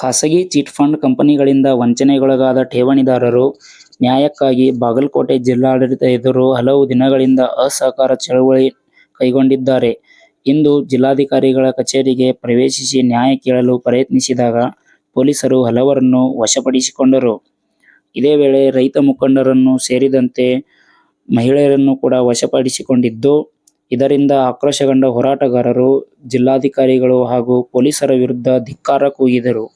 ಖಾಸಗಿ chit fund ಕಂಪನಿಗಳಿಂದ ವಂಚನೆಗೊಳಗಾದ ಠೇವಣಿದಾರರು ನ್ಯಾಯಕ್ಕಾಗಿ ಬಾಗಲಕೋಟೆ ಜಿಲ್ಲಾಡಳಿತ ಎದುರು ಹಲವು ದಿನಗಳಿಂದ ಅಸಹಕಾರ ಚಳವಳಿ ಕೈಗೊಂಡಿದ್ದಾರೆ. ಇಂದು ಜಿಲ್ಲಾಧಿಕಾರಿಗಳ ಕಚೇರಿಗೆ ಪ್ರವೇಶಿಸಿ ನ್ಯಾಯ ಕೇಳಲು ಪ್ರಯತ್ನಿಸಿದಾಗ ಪೊಲೀಸರು ಹಲವರನ್ನು ವಶಪಡಿಸಿಕೊಂಡರು. ಇದೇ ವೇಳೆ ರೈತ ಮುಖಂಡರನ್ನು ಸೇರಿದಂತೆ ಮಹಿಳೆಯರನ್ನು ಕೂಡ ವಶಪಡಿಸಿಕೊಂಡಿದ್ದು, ಇದರಿಂದ ಆಕ್ರೋಶಗೊಂಡ ಹೋರಾಟಗಾರರು ಜಿಲ್ಲಾಧಿಕಾರಿಗಳು ಹಾಗೂ ಪೊಲೀಸರ ವಿರುದ್ಧ ಧಿಕ್ಕಾರ ಕೂಗಿದರು.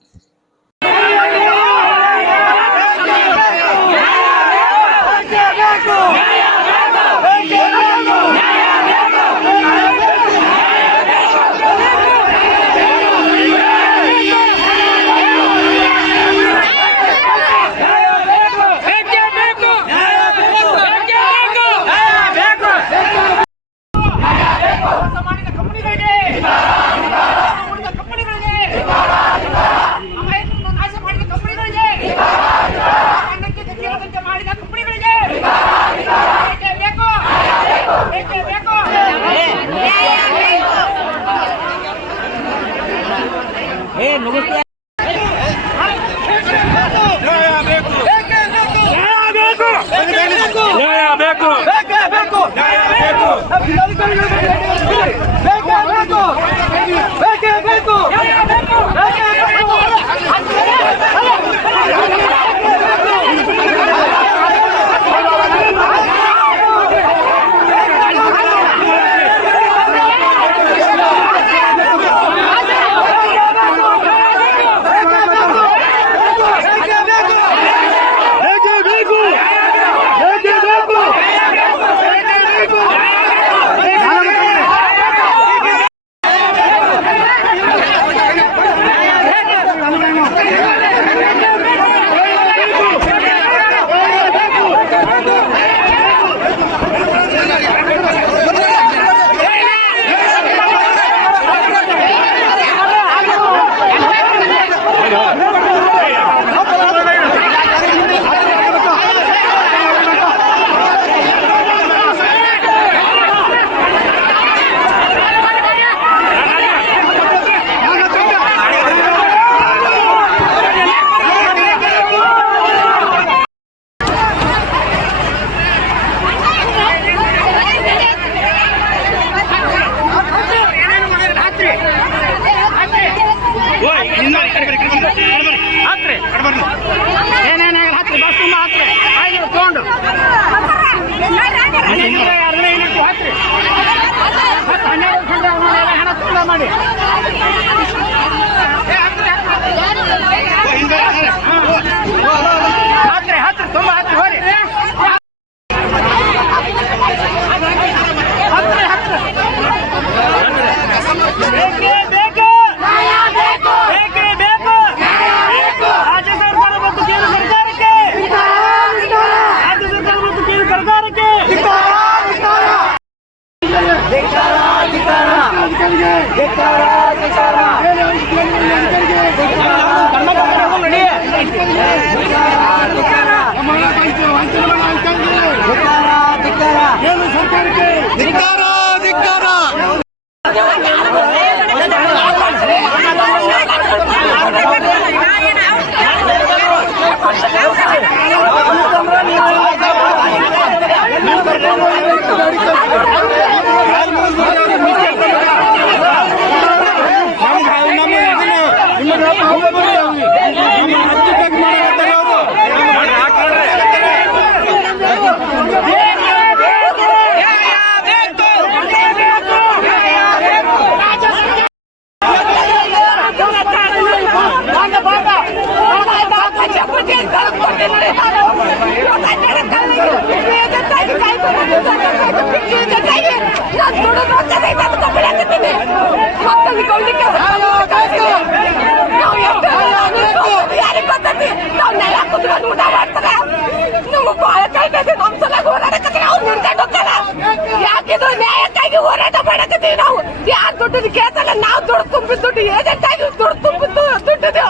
ಹೋರಾಟ ಮಾಡಕತ್ತೀವಿ ನಾವು. ಯಾರು ದುಡ್ಡು ಕೇಳ್ತಲ್ಲ, ನಾವು ದುಡ್ಡು ತುಂಬಿದ ದುಡ್ಡು ಏಜೆಂಟ್ ಆಗಿ ದುಡ್ಡು ತುಂಬಿದ್ದು ದುಡ್ಡು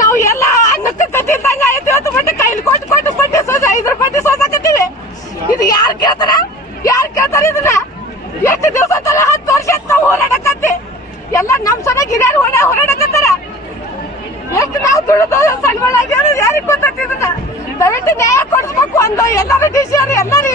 ನಾವು ಎಲ್ಲ ಅನ್ನಕ್ಕೆ ಕತ್ತಿದ್ದಂಗ ಆಯ್ತು. ಇವತ್ತು ಬಡ್ಡಿ ಕೈಲಿ ಕೊಟ್ಟು ಕೊಟ್ಟು ಬಡ್ಡಿ ಸೋಸ ಇದ್ರ ಬಡ್ಡಿ ಸೋಸಾಕತ್ತೀವಿ. ಇದು ಯಾರು ಕೇಳ್ತಾರ? ಯಾರು ಕೇಳ್ತಾರ ಇದನ್ನ? ಎಷ್ಟು ದಿವಸ ಅಂತಲ್ಲ 10 ವರ್ಷ ನಾವು ಹೋರಾಡಕತ್ತಿ ಎಲ್ಲ ನಮ್ ಸಲ ಗಿರಿಯರು ಹೋರಾಡಕತ್ತಾರ. ದುಡ್ದು ಸಣ್ಣ ಯಾರಿಗೆ ಗೊತ್ತೈತಿ ಇದನ್ನ ದಯವಿಟ್ಟು ನ್ಯಾಯ ಕೊಡಿಸ್ಬೇಕು. ಒಂದು ಎಲ್ಲರೂ ಡಿಸಿಯರ್ ಎಲ್ಲರೂ